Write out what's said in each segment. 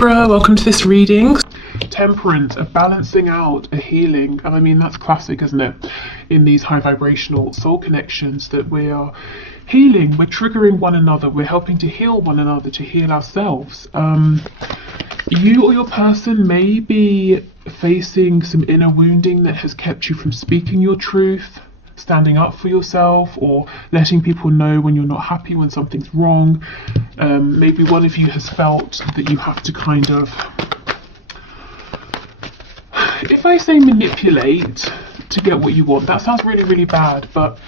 Libra, welcome to this reading. Temperance, a balancing out, a healing, and I mean that's classic, isn't it? In these high vibrational soul connections, that we are healing, we're triggering one another, we're helping to heal one another, to heal ourselves. You or your person may be facing some inner wounding that has kept you from speaking your truth, standing up for yourself, or letting people know when you're not happy, when something's wrong. Maybe one of you has felt that you have to kind of, if I say manipulate to get what you want, that sounds really, really bad, but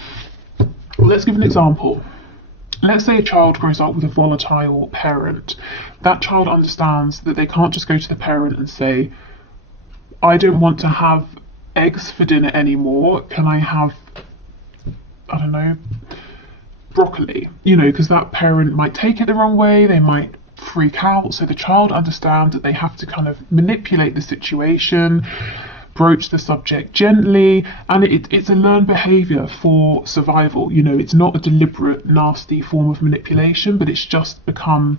let's give an example. Let's say a child grows up with a volatile parent. That child understands that they can't just go to the parent and say, I don't want to have eggs for dinner anymore, can I have, I don't know, broccoli? You know, because that parent might take it the wrong way, they might freak out. So the child understands that they have to kind of manipulate the situation, broach the subject gently, and it's a learned behavior for survival. You know, it's not a deliberate, nasty form of manipulation, but it's just become,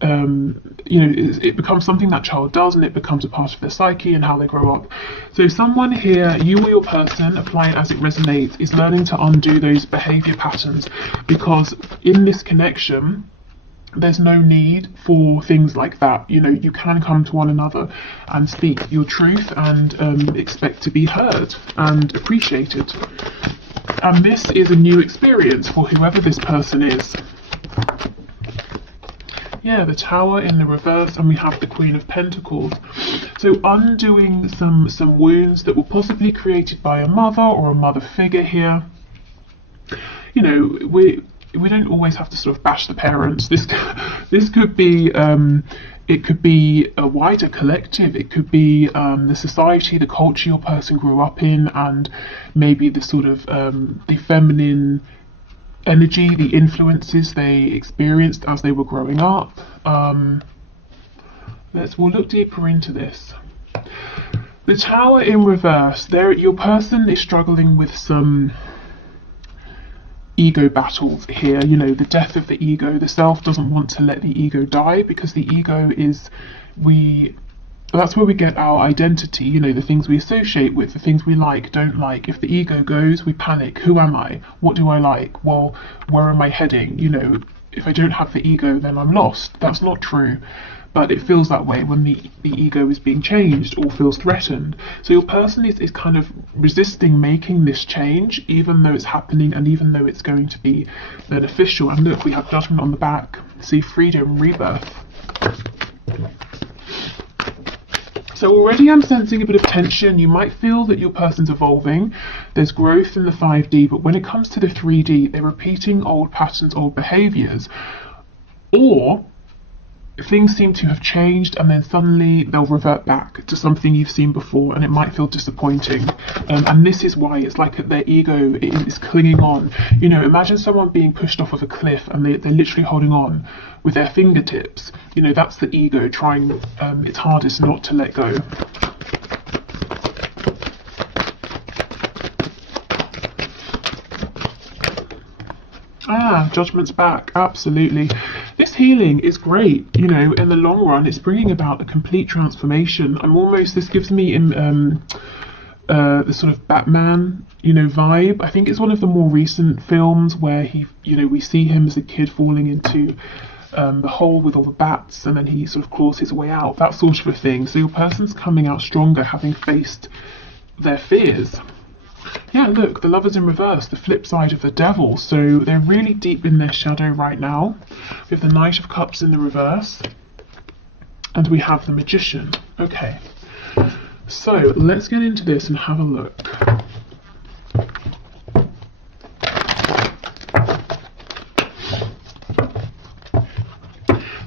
it becomes something that child does, and it becomes a part of their psyche and how they grow up. So someone here, you or your person, apply it as it resonates, is learning to undo those behavior patterns, because in this connection, there's no need for things like that. You know, you can come to one another and speak your truth and expect to be heard and appreciated. And this is a new experience for whoever this person is. Yeah, the Tower in the reverse, and we have the Queen of Pentacles. So undoing some wounds that were possibly created by a mother or a mother figure here. You know, we don't always have to sort of bash the parents. This could be it could be a wider collective. It could be the society, the culture your person grew up in, and maybe the sort of the feminine energy, the influences they experienced as they were growing up. We'll look deeper into this. The Tower in reverse. There, your person is struggling with some ego battles here. You know, the death of the ego. The self doesn't want to let the ego die, because the ego is, that's where we get our identity, you know, the things we associate with, the things we like, don't like. If the ego goes, we panic. Who am I? What do I like? Well, where am I heading? You know, if I don't have the ego, then I'm lost. That's not true. But it feels that way when the ego is being changed or feels threatened. So your person is kind of resisting making this change, even though it's happening and even though it's going to be beneficial. And look, we have Judgment on the back. See, freedom, rebirth. So already I'm sensing a bit of tension. You might feel that your person's evolving. There's growth in the 5D, but when it comes to the 3D, they're repeating old patterns, old behaviors. Or things seem to have changed and then suddenly they'll revert back to something you've seen before, and it might feel disappointing. And this is why it's like their ego is clinging on. You know, imagine someone being pushed off of a cliff and they're literally holding on with their fingertips. You know, that's the ego trying its hardest not to let go. Judgment's back, absolutely. This healing is great, you know, in the long run. It's bringing about a complete transformation. This gives me the sort of Batman, you know, vibe. I think it's one of the more recent films where we see him as a kid falling into the hole with all the bats, and then he sort of claws his way out, that sort of a thing. So your person's coming out stronger, having faced their fears. Yeah, look, the Lover's in reverse, the flip side of the Devil. So they're really deep in their shadow right now. We have the Knight of Cups in the reverse, and we have the Magician. Okay, so let's get into this and have a look.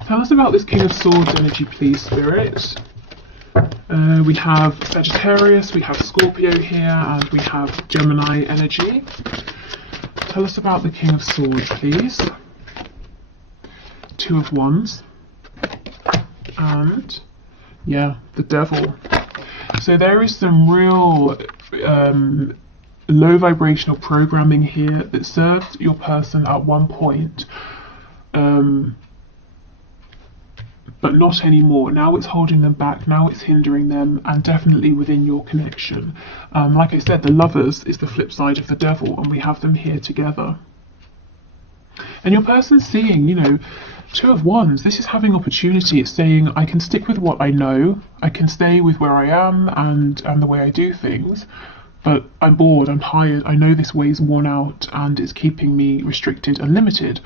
Tell us about this King of Swords energy, please, Spirit. We have Sagittarius, we have Scorpio here, and we have Gemini energy. Tell us about the King of Swords, please. Two of Wands. And, yeah, the Devil. So there is some real low vibrational programming here that served your person at one point but not anymore. Now it's holding them back, now it's hindering them, and definitely within your connection. Like I said, the Lovers is the flip side of the Devil, and we have them here together. And your person's seeing, you know, Two of Wands. This is having opportunity. It's saying, I can stick with what I know, I can stay with where I am and the way I do things, but I'm bored, I'm tired, I know this way's worn out and it's keeping me restricted and limited.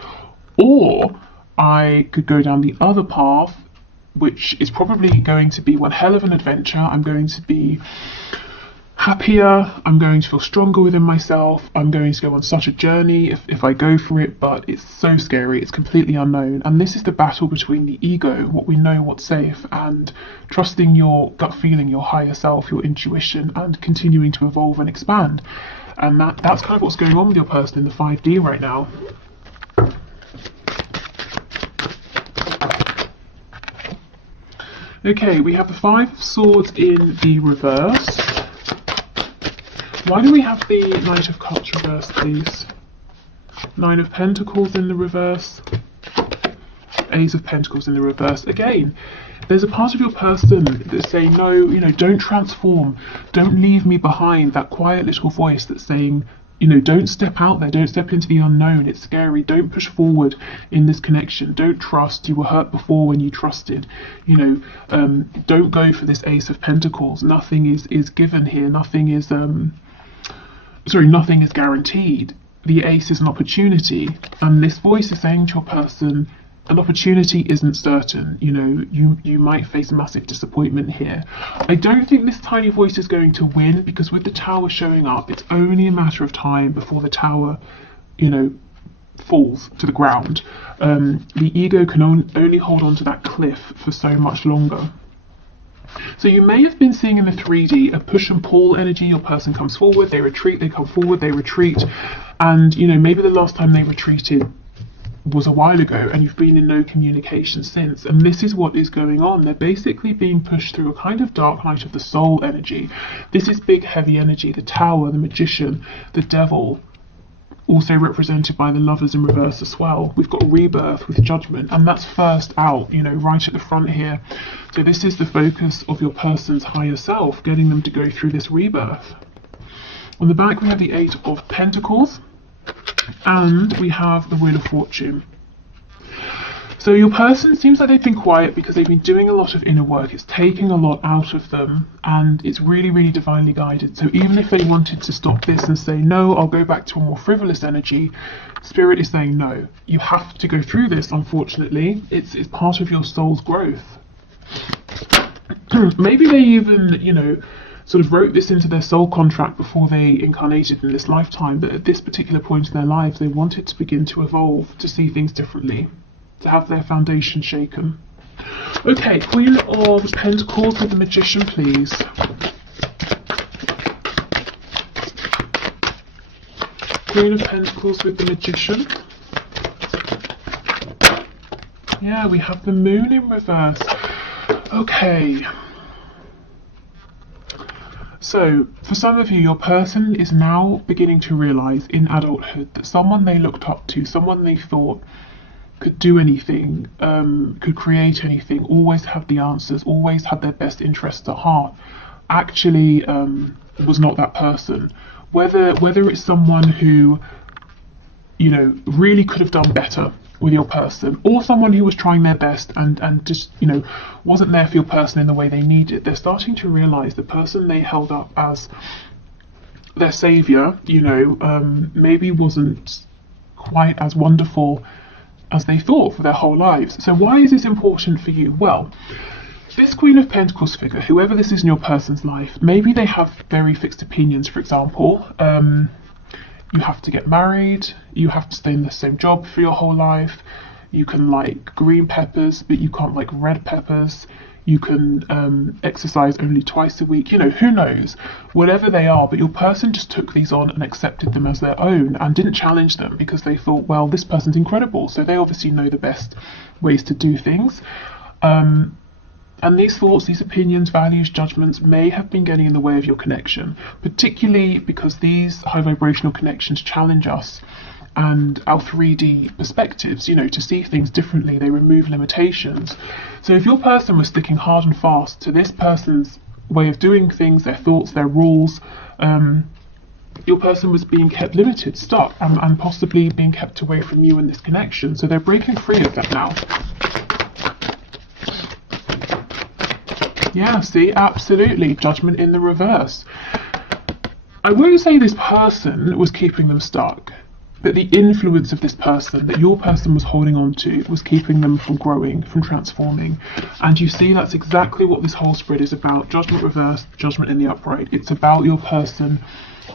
Or I could go down the other path, which is probably going to be one hell of an adventure. I'm going to be happier, I'm going to feel stronger within myself, I'm going to go on such a journey if I go for it, but it's so scary, it's completely unknown. And this is the battle between the ego, what we know, what's safe, and trusting your gut feeling, your higher self, your intuition, and continuing to evolve and expand. And that's kind of what's going on with your person in the 5D right now. Okay, we have the Five of Swords in the reverse. Why do we have the Knight of Cups reversed, please? Nine of Pentacles in the reverse. Ace of Pentacles in the reverse. Again, there's a part of your person that's saying, no, you know, don't transform. Don't leave me behind. That quiet little voice that's saying, you know, don't step out there. Don't step into the unknown. It's scary. Don't push forward in this connection. Don't trust. You were hurt before when you trusted. You know, don't go for this Ace of Pentacles. Nothing is given here. Nothing is... nothing is guaranteed. The Ace is an opportunity, and this voice is saying to your person, an opportunity isn't certain. You know, you might face massive disappointment here. I don't think this tiny voice is going to win, because with the Tower showing up, it's only a matter of time before the Tower, you know, falls to the ground. The ego can only hold on to that cliff for so much longer. So you may have been seeing in the 3D a push and pull energy. Your person comes forward, they retreat, they come forward, they retreat. And, you know, maybe the last time they retreated was a while ago and you've been in no communication since. And this is what is going on. They're basically being pushed through a kind of dark night of the soul energy. This is big, heavy energy. The Tower, the Magician, the Devil, also represented by the Lovers in reverse as well. We've got Rebirth with Judgment, and that's first out, you know, right at the front here. So this is the focus of your person's higher self, getting them to go through this rebirth. On the back we have the Eight of Pentacles, and we have the Wheel of Fortune. So your person seems like they've been quiet because they've been doing a lot of inner work. It's taking a lot out of them, and it's really, really divinely guided. So even if they wanted to stop this and say, no, I'll go back to a more frivolous energy, Spirit is saying, no, you have to go through this, unfortunately. It's part of your soul's growth. Maybe they even, you know, sort of wrote this into their soul contract before they incarnated in this lifetime, that at this particular point in their lives, they wanted to begin to evolve, to see things differently, to have their foundation shaken. Okay, Queen of Pentacles with the Magician, please. Queen of Pentacles with the Magician. Yeah, we have the Moon in reverse. Okay. So, for some of you, your person is now beginning to realise in adulthood that someone they looked up to, someone they thought could do anything, could create anything, always had the answers, always had their best interests at heart, actually was not that person. Whether it's someone who, you know, really could have done better with your person, or someone who was trying their best and just, you know, wasn't there for your person in the way they needed, they're starting to realise the person they held up as their saviour, you know, maybe wasn't quite as wonderful as they thought for their whole lives. So why is this important for you? Well, this Queen of Pentacles figure, whoever this is in your person's life, maybe they have very fixed opinions. For example, you have to get married, you have to stay in the same job for your whole life, you can like green peppers but you can't like red peppers, you can exercise only twice a week, you know, who knows, whatever they are, but your person just took these on and accepted them as their own and didn't challenge them because they thought, well, this person's incredible, so they obviously know the best ways to do things. And these thoughts, these opinions, values, judgments may have been getting in the way of your connection, particularly because these high vibrational connections challenge us and our 3D perspectives, you know, to see things differently. They remove limitations. So if your person was sticking hard and fast to this person's way of doing things, their thoughts, their rules, your person was being kept limited, stuck, and possibly being kept away from you in this connection. So they're breaking free of that now. Yeah, see, absolutely. Judgment in the reverse. I won't say this person was keeping them stuck, but the influence of this person that your person was holding on to was keeping them from growing, from transforming. And you see, that's exactly what this whole spread is about. Judgment reversed, judgment in the upright. It's about your person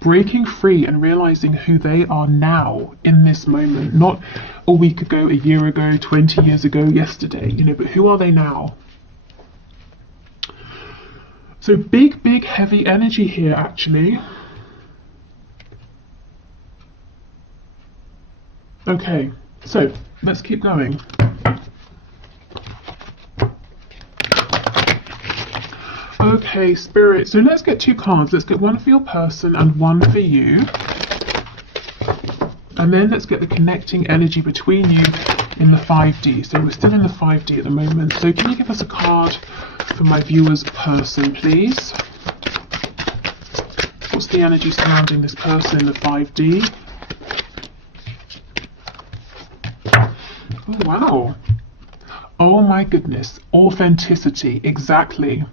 breaking free and realizing who they are now in this moment, not a week ago, a year ago, 20 years ago, yesterday, you know, but who are they now? So big, big, heavy energy here, actually. Okay, so let's keep going. Okay, Spirit, so let's get 2 cards. Let's get one for your person and one for you. And then let's get the connecting energy between you in the 5D. So we're still in the 5D at the moment. So can you give us a card for my viewer's person, please? What's the energy surrounding this person in the 5D? Oh, wow. Oh my goodness. Authenticity. Exactly.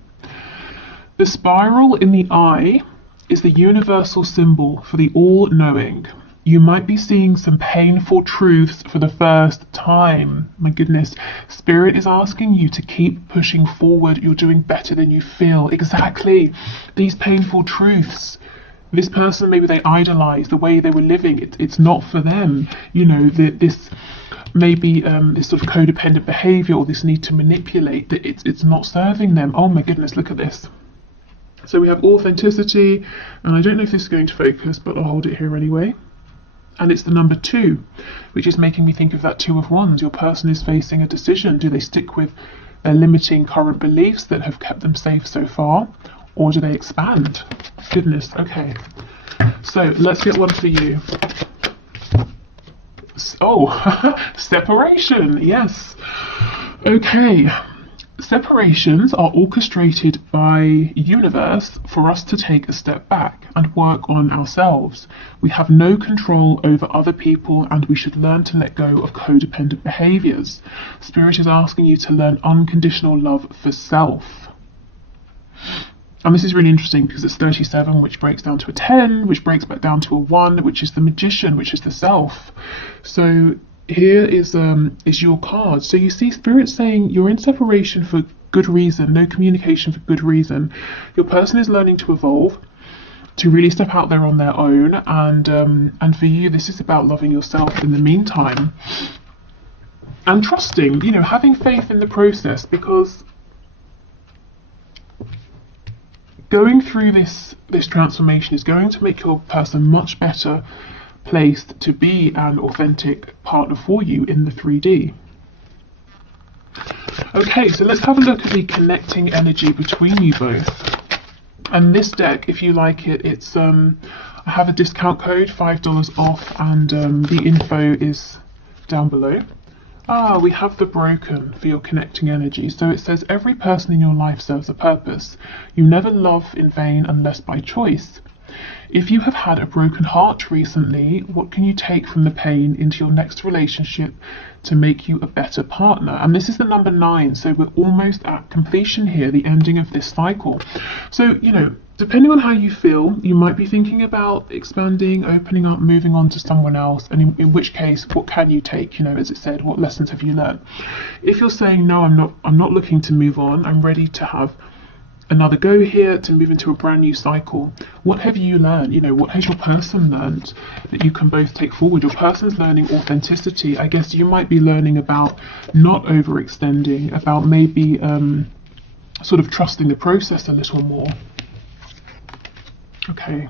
The spiral in the eye is the universal symbol for the all-knowing. You might be seeing some painful truths for the first time. My goodness. Spirit is asking you to keep pushing forward. You're doing better than you feel. Exactly. These painful truths. This person, maybe they idolize the way they were living. It's not for them. You know, this maybe this sort of codependent behavior or this need to manipulate, that it's not serving them. Oh my goodness, look at this. So we have authenticity, and I don't know if this is going to focus, but I'll hold it here anyway. And it's the number 2, which is making me think of that 2 of Wands. Your person is facing a decision. Do they stick with their limiting current beliefs that have kept them safe so far, or do they expand? Goodness, okay. So let's get one for you. Oh, separation, yes. Okay. Separations are orchestrated by universe for us to take a step back and work on ourselves. We have no control over other people, and we should learn to let go of codependent behaviors. Spirit is asking you to learn unconditional love for self. And this is really interesting because it's 37, which breaks down to a 10, which breaks back down to a 1, which is the magician, which is the self. So here is your card. So you see Spirit saying you're in separation for good reason, no communication for good reason. Your person is learning to evolve, to really step out there on their own, and for you this is about loving yourself in the meantime. And trusting, you know, having faith in the process, because going through this transformation is going to make your person much better placed to be an authentic partner for you in the 3D. Okay, so let's have a look at the connecting energy between you both. And this deck, if you like it, it's I have a discount code, $5 off, and the info is down below. Ah, we have the broken for your connecting energy. So it says every person in your life serves a purpose. You never love in vain unless by choice. If you have had a broken heart recently, what can you take from the pain into your next relationship to make you a better partner? And this is the number 9, so we're almost at completion here, the ending of this cycle. So, you know, depending on how you feel, you might be thinking about expanding, opening up, moving on to someone else, and in which case, what can you take? You know, as it said, what lessons have you learned? If you're saying, no, I'm not looking to move on, I'm ready to have another go here, to move into a brand new cycle. What have you learned? You know, what has your person learned that you can both take forward? Your person's learning authenticity. I guess you might be learning about not overextending, about maybe sort of trusting the process a little more. Okay.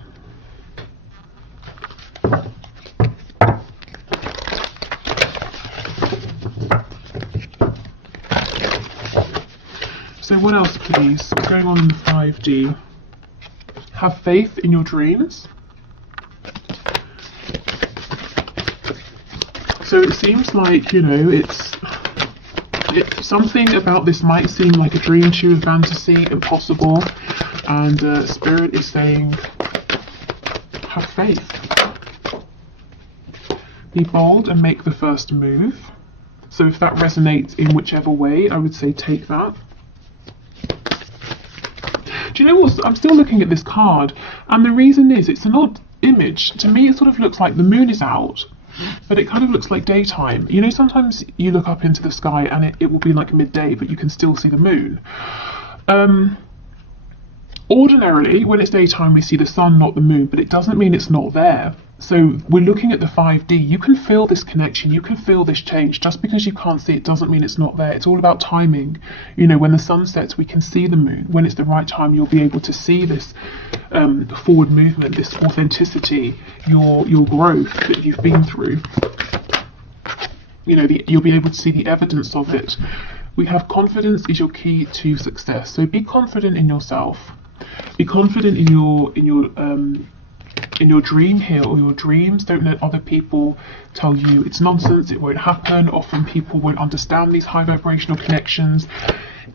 So what else, please? What's going on in the 5D? Have faith in your dreams. So it seems like, you know, it's something about this might seem like a dream to you, a fantasy, impossible, and Spirit is saying, have faith. Be bold and make the first move. So if that resonates in whichever way, I would say take that. Do you know what? I'm still looking at this card, and the reason is it's an odd image. To me, it sort of looks like the moon is out, but it kind of looks like daytime. You know, sometimes you look up into the sky and it will be like midday, but you can still see the moon. Ordinarily, when it's daytime, we see the sun, not the moon, but it doesn't mean it's not there. So we're looking at the 5D. You can feel this connection, you can feel this change. Just because you can't see it doesn't mean it's not there. It's all about timing. You know, when the sun sets, we can see the moon. When it's the right time, you'll be able to see this forward movement, this authenticity, your growth that you've been through. You know, you'll be able to see the evidence of it. We have confidence is your key to success. So be confident in yourself. Be confident in your dream here, or your dreams. Don't let other people tell you it's nonsense, it won't happen. Often people won't understand these high vibrational connections.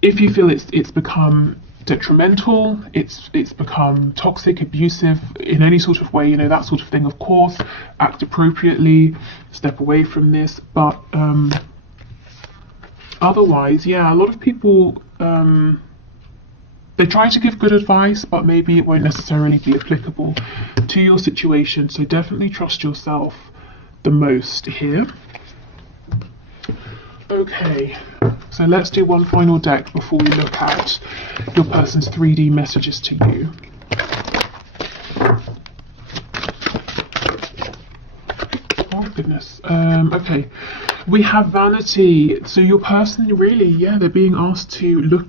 If you feel it's become detrimental, it's become toxic, abusive in any sort of way, you know, that sort of thing, of course, act appropriately, step away from this. But otherwise, yeah, a lot of people they try to give good advice, but maybe it won't necessarily be applicable to your situation. So definitely trust yourself the most here. Okay, so let's do one final deck before we look at your person's 3D messages to you. Oh goodness. Okay, we have vanity. So your person really, yeah, they're being asked to look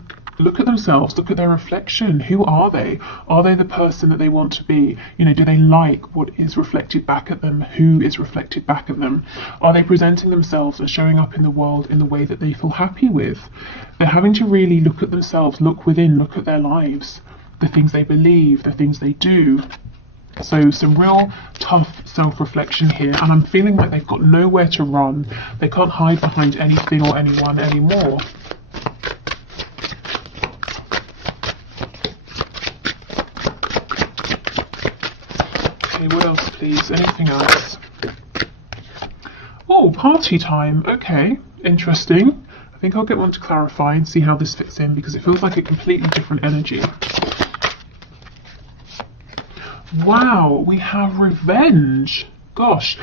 at themselves, look at their reflection. Who are they? Are they the person that they want to be? You know, do they like what is reflected back at them? Who is reflected back at them? Are they presenting themselves and showing up in the world in the way that they feel happy with? They're having to really look at themselves, look within, look at their lives, the things they believe, the things they do. So some real tough self-reflection here, and I'm feeling like they've got nowhere to run. They can't hide behind anything or anyone anymore. What else, please? Anything else? Oh, party time. Okay, interesting. I think I'll get one to clarify and see how this fits in, because it feels like a completely different energy. Wow, we have revenge. Gosh.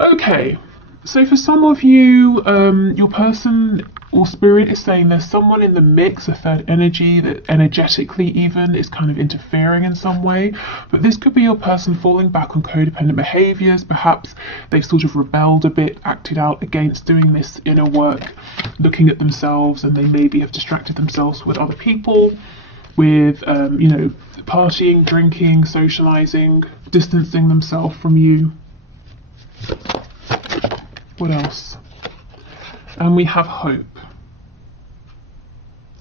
Okay, so for some of you, your person or spirit is saying there's someone in the mix, a third energy that energetically even is kind of interfering in some way. But this could be your person falling back on codependent behaviors. Perhaps they've sort of rebelled a bit, acted out against doing this inner work, looking at themselves, and they maybe have distracted themselves with other people, with you know, partying, drinking, socializing, distancing themselves from you. What else? And we have hope.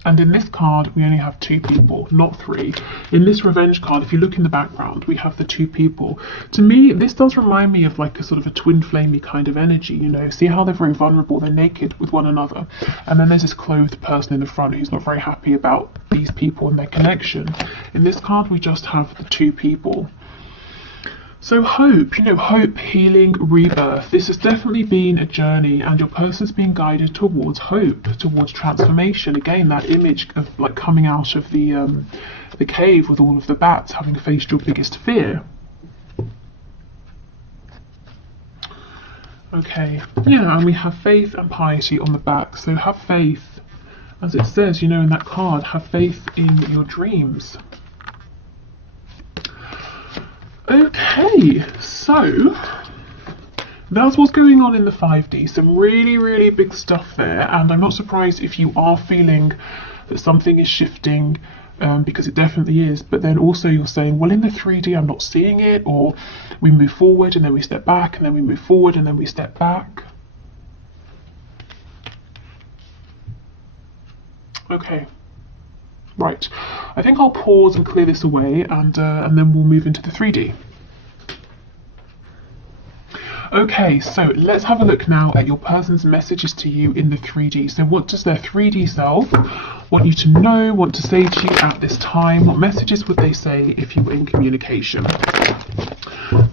And in this card, we only have 2 people, not 3. In this revenge card, if you look in the background, we have the 2 people. To me, this does remind me of like a sort of a twin flamey kind of energy, you know. See how they're very vulnerable, they're naked with one another. And then there's this clothed person in the front who's not very happy about these people and their connection. In this card, we just have the 2 people. So hope, you know, hope, healing, rebirth. This has definitely been a journey, and your person's being guided towards hope, towards transformation. Again, that image of like coming out of the cave with all of the bats, having faced your biggest fear. Okay, yeah, and we have faith and piety on the back. So have faith, as it says, you know, in that card, have faith in your dreams. Okay, so that's what's going on in the 5D. Some really, really big stuff there, and I'm not surprised if you are feeling that something is shifting, because it definitely is. But then also you're saying, well, in the 3D I'm not seeing it, or we move forward and then we step back, and then we move forward and then we step back. Okay. Right, I think I'll pause and clear this away, and then we'll move into the 3D. Okay, so let's have a look now at your person's messages to you in the 3D. So what does their 3D self want you to know, want to say to you at this time? What messages would they say if you were in communication?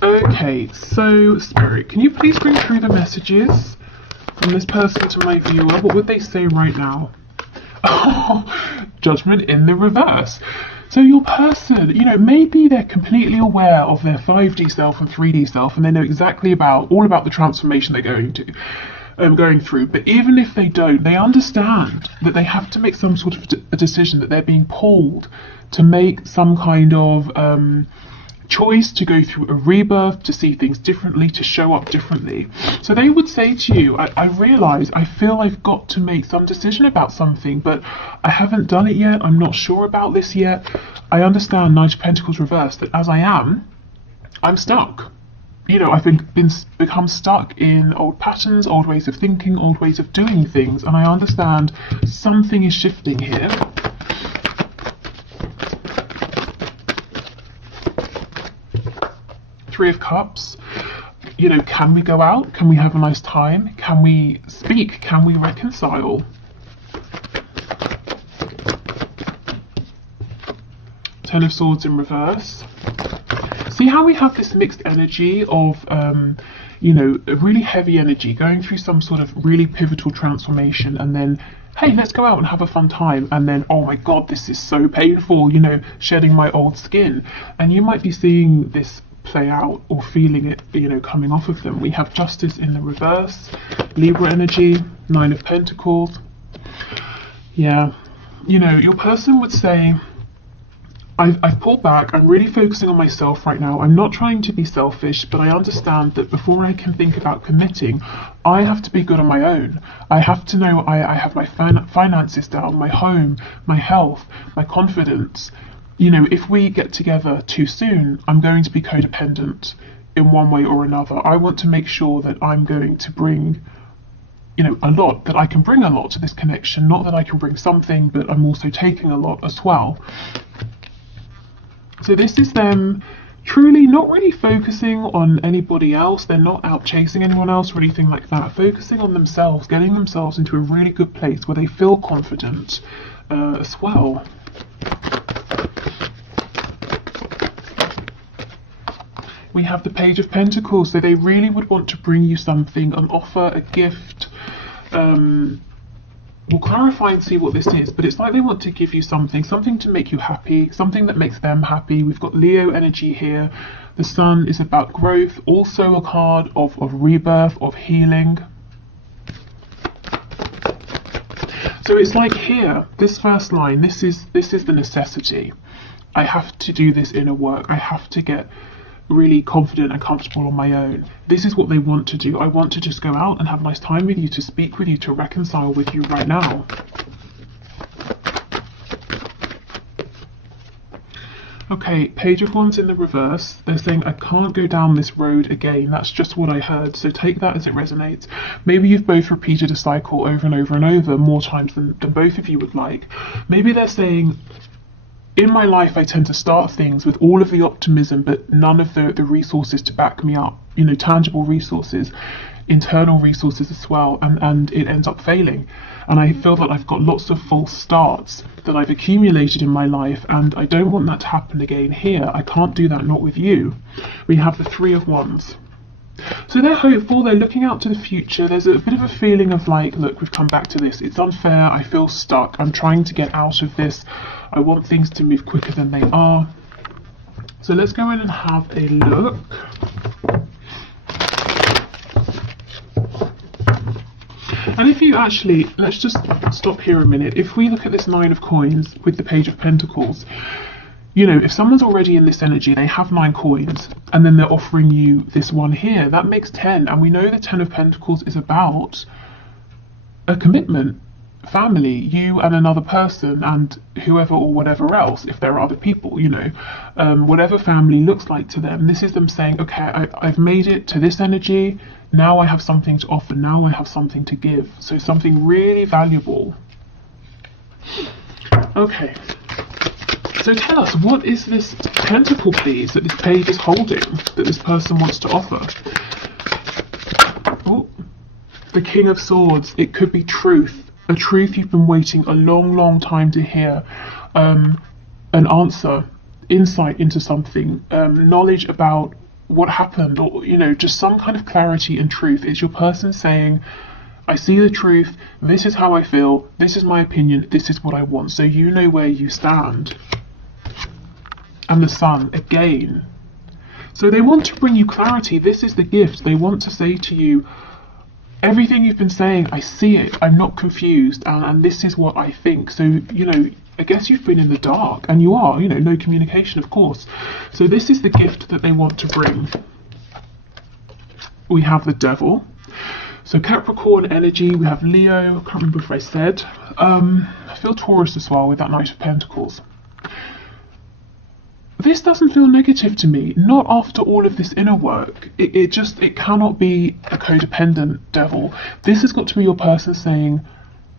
Okay, so Spirit, can you please bring through the messages from this person to my viewer? What would they say right now? Oh, Judgment in the reverse. So your person, you know, maybe they're completely aware of their 5D self and 3D self, and they know exactly all about the transformation they're going through. But even if they don't, they understand that they have to make some sort of a decision, that they're being pulled to make some kind of choice, to go through a rebirth, to see things differently, to show up differently. So they would say to you, I realise, I feel I've got to make some decision about something, but I haven't done it yet. I'm not sure about this yet. I understand, Knight of Pentacles reversed, that as I'm stuck. You know, I've become stuck in old patterns, old ways of thinking, old ways of doing things, and I understand something is shifting here. Three of Cups. You know, can we go out? Can we have a nice time? Can we speak? Can we reconcile? Ten of Swords in reverse. See how we have this mixed energy of, you know, a really heavy energy going through some sort of really pivotal transformation, and then, hey, let's go out and have a fun time, and then, oh my god, this is so painful, you know, shedding my old skin. And you might be seeing this play out or feeling it, you know, coming off of them. We have Justice in the reverse, Libra energy, Nine of Pentacles. Yeah, you know, your person would say, I've pulled back, I'm really focusing on myself right now. I'm not trying to be selfish, but I understand that before I can think about committing, I have to be good on my own. I have to know I have my finances down, my home, my health, my confidence. You know, if we get together too soon, I'm going to be codependent in one way or another. I want to make sure that I'm going to bring, you know, a lot, that I can bring a lot to this connection, not that I can bring something, but I'm also taking a lot as well. So this is them truly not really focusing on anybody else. They're not out chasing anyone else or anything like that. Focusing on themselves, getting themselves into a really good place where they feel confident as well. We have the Page of Pentacles, so they really would want to bring you something, an offer, a gift. We'll clarify and see what this is, but it's like they want to give you something to make you happy, something that makes them happy. We've got Leo energy here. The Sun is about growth, also a card of rebirth, of healing. So it's like here, this first line, this is the necessity. I have to do this inner work. I have to get really confident and comfortable on my own. This is what they want to do. I want to just go out and have a nice time with you, to speak with you, to reconcile with you right now. Okay, Page of Wands in the reverse. They're saying, I can't go down this road again. That's just what I heard. So take that as it resonates. Maybe you've both repeated a cycle over and over and over, more times than both of you would like. Maybe they're saying, in my life, I tend to start things with all of the optimism, but none of the resources to back me up, you know, tangible resources, internal resources as well, and it ends up failing. And I feel that I've got lots of false starts that I've accumulated in my life, and I don't want that to happen again here. I can't do that, not with you. We have the Three of Wands. So they're hopeful, they're looking out to the future. There's a bit of a feeling of like, look, we've come back to this. It's unfair, I feel stuck, I'm trying to get out of this. I want things to move quicker than they are. So let's go in and have a look. And if you actually, let's just stop here a minute. If we look at this Nine of Coins with the Page of Pentacles, you know, if someone's already in this energy, they have 9 coins, and then they're offering you this one here, that makes 10. And we know the 10 of Pentacles is about a commitment, family, you and another person, and whoever or whatever else, if there are other people, you know, whatever family looks like to them. This is them saying, okay, I've made it to this energy, now I have something to offer, now I have something to give. So something really valuable. Okay. So tell us, what is this pentacle, please, that this page is holding, that this person wants to offer? The King of Swords, it could be truth, a truth you've been waiting a long, long time to hear, an answer, insight into something, knowledge about what happened, or, you know, just some kind of clarity and truth. It's your person saying, I see the truth, this is how I feel, this is my opinion, this is what I want. So you know where you stand. And the Sun, again. So they want to bring you clarity. This is the gift. They want to say to you, everything you've been saying, I see it, I'm not confused, and this is what I think. So, you know, I guess you've been in the dark, and you are, you know, no communication, of course. So this is the gift that they want to bring. We have the Devil. So Capricorn energy, we have Leo, I can't remember if I said. I feel Taurus as well with that Knight of Pentacles. This doesn't feel negative to me, not after all of this inner work. It cannot be a codependent devil. This has got to be your person saying,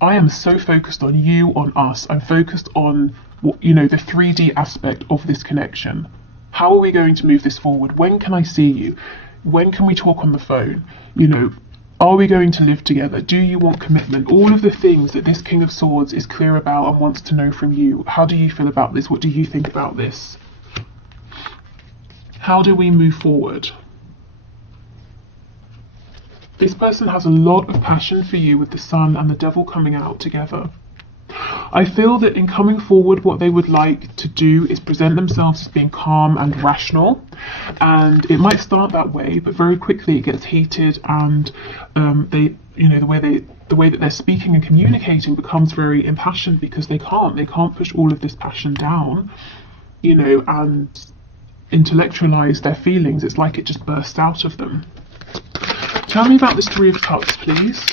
I am so focused on you, on us. I'm focused on, you know, the 3D aspect of this connection. How are we going to move this forward? When can I see you? When can we talk on the phone? You know, are we going to live together? Do you want commitment? All of the things that this King of Swords is clear about and wants to know from you. How do you feel about this? What do you think about this? How do we move forward? This person has a lot of passion for you with the Sun and the Devil coming out together. I feel that in coming forward, what they would like to do is present themselves as being calm and rational, and it might start that way, but very quickly it gets heated, and they, you know, the way that they're speaking and communicating becomes very impassioned because they can't push all of this passion down, you know, and intellectualize their feelings. It's like it just bursts out of them. Tell me about this Three of Cups, please.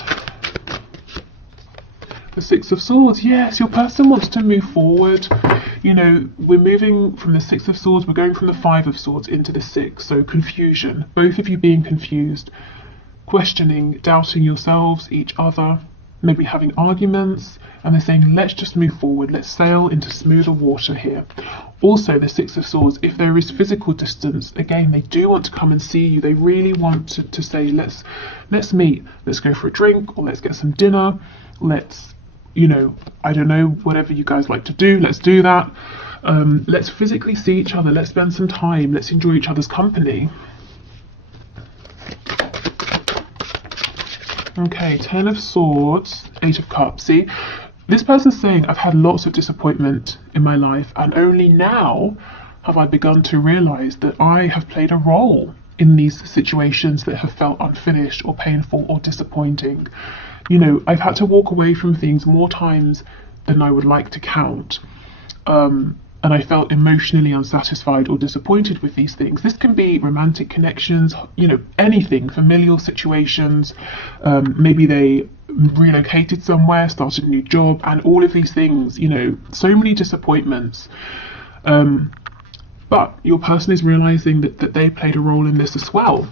The Six of Swords. Yes, your person wants to move forward. You know, we're moving from the Six of Swords, we're going from the Five of Swords into the Six. So confusion, both of you being confused, questioning, doubting yourselves, each other, maybe having arguments, and they're saying, let's just move forward, let's sail into smoother water here. Also, the Six of Swords, if there is physical distance, again, they do want to come and see you. They really want to say, let's meet, let's go for a drink, or let's get some dinner, let's, you know, I don't know, whatever you guys like to do, let's do that. Let's physically see each other, let's spend some time, let's enjoy each other's company. Okay, Ten of Swords, Eight of Cups. See, this person's saying, I've had lots of disappointment in my life, and only now have I begun to realize that I have played a role in these situations that have felt unfinished or painful or disappointing. You know, I've had to walk away from things more times than I would like to count. And I felt emotionally unsatisfied or disappointed with these things. This can be romantic connections, you know, anything, familial situations. Maybe they relocated somewhere, started a new job, and all of these things, you know, so many disappointments. But your person is realizing that they played a role in this as well.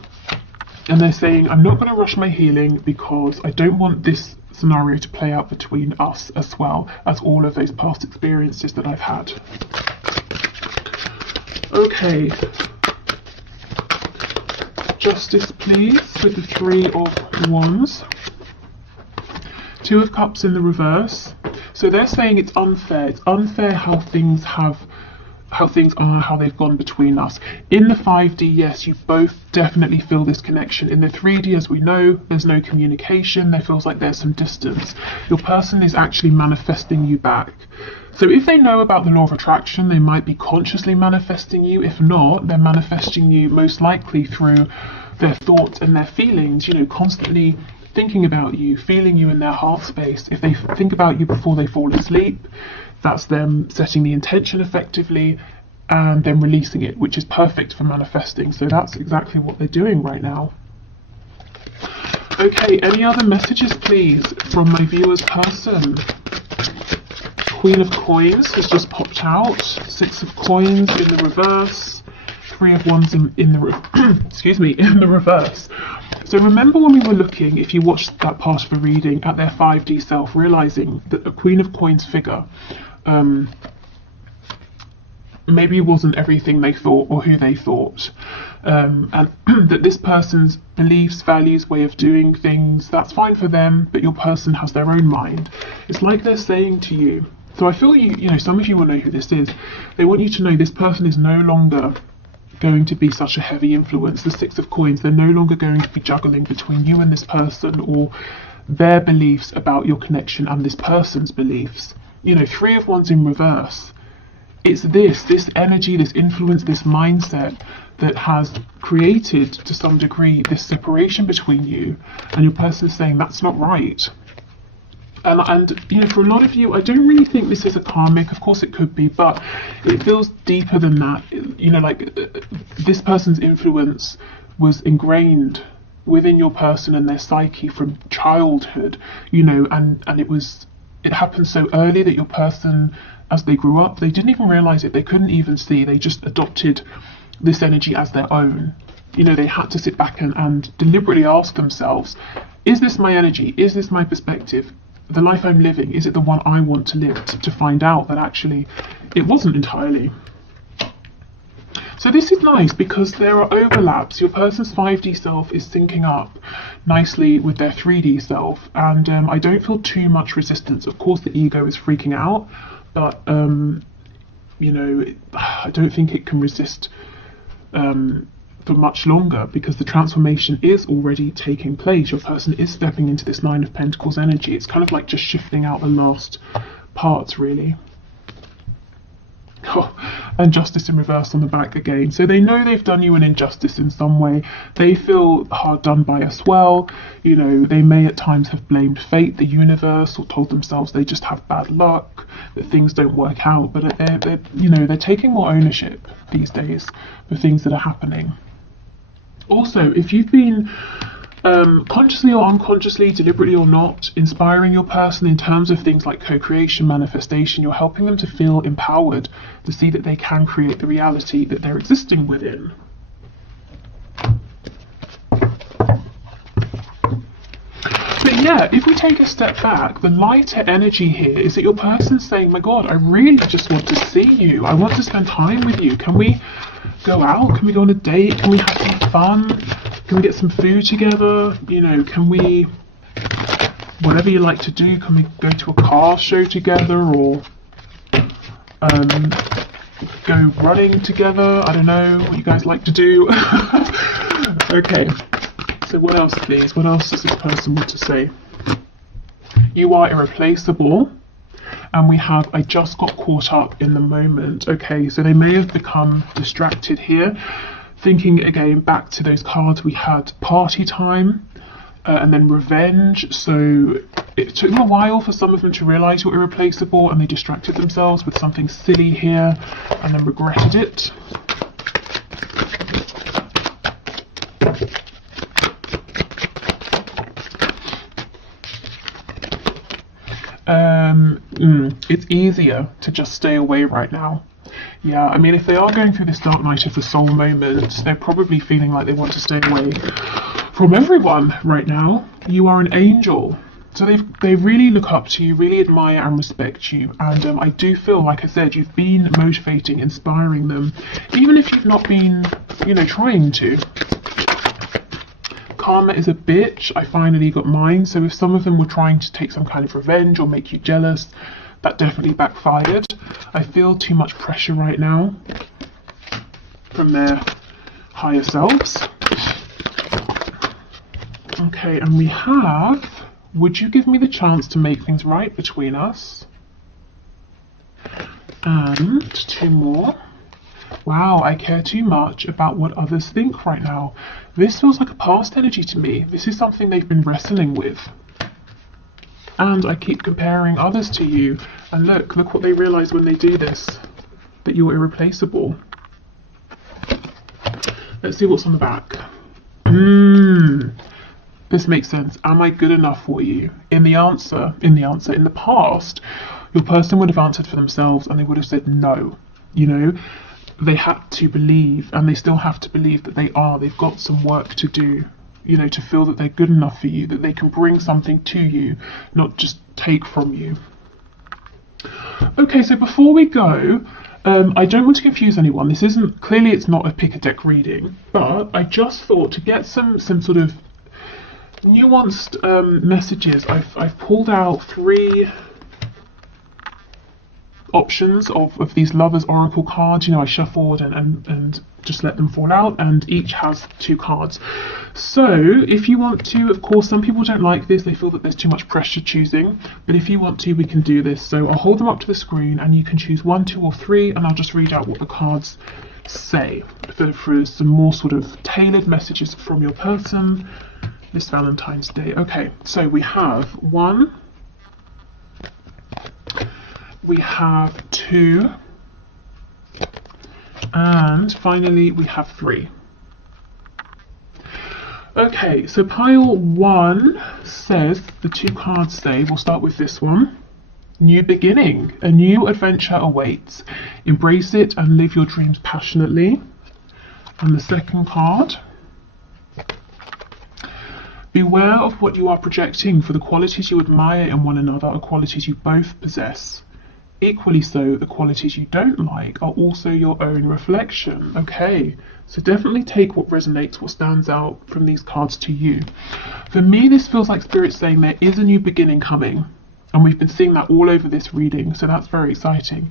And they're saying, I'm not going to rush my healing because I don't want this scenario to play out between us as well as all of those past experiences that I've had. Okay. Justice, please, with the Three of Wands. Two of Cups in the reverse. So they're saying it's unfair. It's unfair how things are, how they've gone between us. In the 5D, yes, you both definitely feel this connection. In the 3D, as we know, there's no communication. There feels like there's some distance. Your person is actually manifesting you back. So if they know about the law of attraction, they might be consciously manifesting you. If not, they're manifesting you most likely through their thoughts and their feelings, you know, constantly thinking about you, feeling you in their heart space. If they think about you before they fall asleep, that's them setting the intention effectively and then releasing it, which is perfect for manifesting. So that's exactly what they're doing right now. Okay, any other messages, please, from my viewer's person? Queen of Coins has just popped out. Six of Coins in the reverse. Three of Wands in the excuse me, in the reverse. So remember when we were looking, if you watched that part of the reading, at their 5D self, realizing that a Queen of Coins figure maybe it wasn't everything they thought or who they thought, and that this person's beliefs, values, way of doing things, that's fine for them, but your person has their own mind. It's like they're saying to you, so I feel you know, some of you will know who this is. They want you to know this person is no longer going to be such a heavy influence. The Six of Coins, they're no longer going to be juggling between you and this person, or their beliefs about your connection and this person's beliefs. You know, Three of Wands in reverse. It's this energy, this influence, this mindset that has created, to some degree, this separation between you, and your person is saying that's not right. And you know, for a lot of you, I don't really think this is a karmic. Of course it could be, but it feels deeper than that. You know, like this person's influence was ingrained within your person and their psyche from childhood, you know, and it happened so early that your person, as they grew up, they didn't even realize it. They couldn't even see. They just adopted this energy as their own. You know, they had to sit back and deliberately ask themselves, is this my energy? Is this my perspective? The life I'm living, is it the one I want to live? To find out that actually it wasn't entirely. So this is nice because there are overlaps. Your person's 5D self is syncing up nicely with their 3D self, and I don't feel too much resistance. Of course the ego is freaking out, but you know, I don't think it can resist for much longer, because the transformation is already taking place. Your person is stepping into this Nine of Pentacles energy. It's kind of like just shifting out the last parts, really. Oh, and Justice in reverse on the back again. So they know they've done you an injustice in some way. They feel hard done by as well. You know, they may at times have blamed fate, the universe, or told themselves they just have bad luck, that things don't work out. But they're taking more ownership these days for things that are happening. Also, if you've been consciously or unconsciously, deliberately or not, inspiring your person in terms of things like co-creation, manifestation, you're helping them to feel empowered, to see that they can create the reality that they're existing within. But yeah, if we take a step back, the lighter energy here is that your person's saying, my God, I really just want to see you. I want to spend time with you. Can we go out? Can we go on a date? Can we have some fun? Can we get some food together? You know, can we, whatever you like to do, can we go to a car show together, or go running together? I don't know what you guys like to do. Okay, so what else, please? What else does this person want to say? You are irreplaceable. And we have, I just got caught up in the moment. Okay, so they may have become distracted here. Thinking again back to those cards we had, party time and then revenge. So it took them a while for some of them to realize you're irreplaceable, and they distracted themselves with something silly here and then regretted it. It's easier to just stay away right now. Yeah, I mean, if they are going through this dark night of the soul moment, they're probably feeling like they want to stay away from everyone right now. You are an angel. So they really look up to you, really admire and respect you. And I do feel, like I said, you've been motivating, inspiring them, even if you've not been, you know, trying to. Karma is a bitch. I finally got mine. So if some of them were trying to take some kind of revenge or make you jealous, that definitely backfired. I feel too much pressure right now from their higher selves. Okay, and we have, would you give me the chance to make things right between us? And two more. Wow, I care too much about what others think right now. This feels like a past energy to me. This is something they've been wrestling with. And I keep comparing others to you. And look what they realize when they do this. That you're irreplaceable. Let's see what's on the back. This makes sense. Am I good enough for you? In the past, your person would have answered for themselves and they would have said no. You know, they had to believe, and they still have to believe that they are. They've got some work to do, you know, to feel that they're good enough for you, that they can bring something to you, not just take from you. Okay, so before we go, I don't want to confuse anyone. This isn't, clearly it's not a pick a deck reading, but I just thought to get some sort of nuanced messages, I've pulled out 3 options of these lovers oracle cards. You know, I shuffled and just let them fall out, and each has 2 cards. So if you want to, of course, some people don't like this, they feel that there's too much pressure choosing, but if you want to, we can do this. So I'll hold them up to the screen and you can choose 1, 2 or 3, and I'll just read out what the cards say for some more sort of tailored messages from your person this Valentine's Day. Okay, so we have 1, we have 2, and finally we have 3. Okay, so pile 1 says, the 2 cards say, we'll start with this one. New beginning, a new adventure awaits. Embrace it and live your dreams passionately. And the second card, beware of what you are projecting, for the qualities you admire in one another are qualities you both possess. Equally so, the qualities you don't like are also your own reflection. Okay, so definitely take what resonates, what stands out from these cards to you. For me, this feels like Spirit saying there is a new beginning coming, and we've been seeing that all over this reading, so that's very exciting.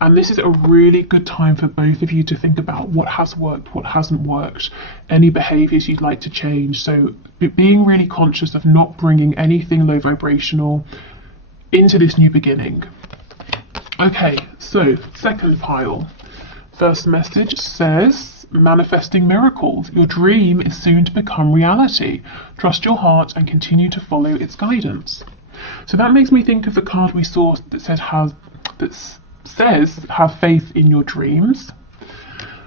And this is a really good time for both of you to think about what has worked, what hasn't worked, any behaviors you'd like to change. So being really conscious of not bringing anything low vibrational into this new beginning. Okay, so second pile. First message says, manifesting miracles. Your dream is soon to become reality. Trust your heart and continue to follow its guidance. So that makes me think of the card we saw that says have faith in your dreams.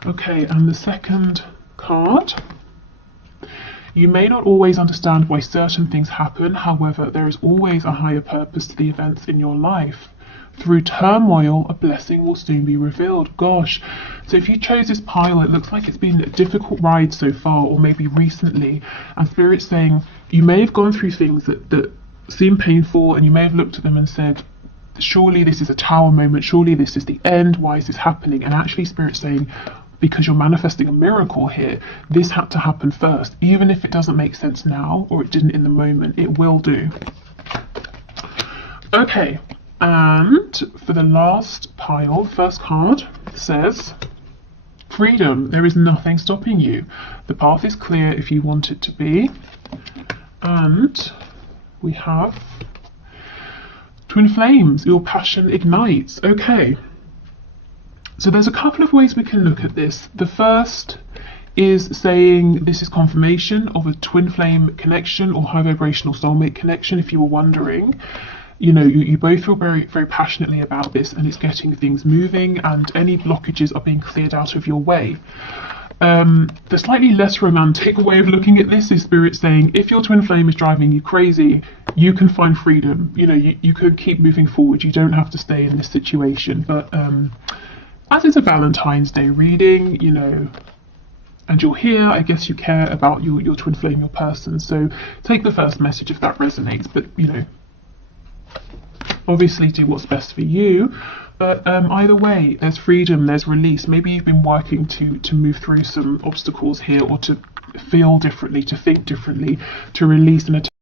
Okay, and the second card. You may not always understand why certain things happen, however, there is always a higher purpose to the events in your life. Through turmoil, a blessing will soon be revealed. Gosh, so if you chose this pile, it looks like it's been a difficult ride so far, or maybe recently, and Spirit's saying you may have gone through things that seem painful, and you may have looked at them and said, surely this is a tower moment, surely this is the end, why is this happening? And actually Spirit's saying, because you're manifesting a miracle here, this had to happen first. Even if it doesn't make sense now, or it didn't in the moment, it will do. Okay. And for the last pile, first card says, freedom. There is nothing stopping you. The path is clear if you want it to be. And we have twin flames. Your passion ignites. Okay. So there's a couple of ways we can look at this. The first is saying this is confirmation of a twin flame connection or high vibrational soulmate connection, if you were wondering. You know, you both feel very, very passionately about this, and it's getting things moving, and any blockages are being cleared out of your way. The slightly less romantic way of looking at this is Spirit saying, if your twin flame is driving you crazy, you can find freedom. You know, you can keep moving forward. You don't have to stay in this situation. But as it's a Valentine's Day reading, you know, and you're here, I guess you care about your twin flame, your person. So take the first message if that resonates. But, you know, obviously do what's best for you, but either way, there's freedom, there's release. Maybe you've been working to move through some obstacles here, or to feel differently, to think differently, to release and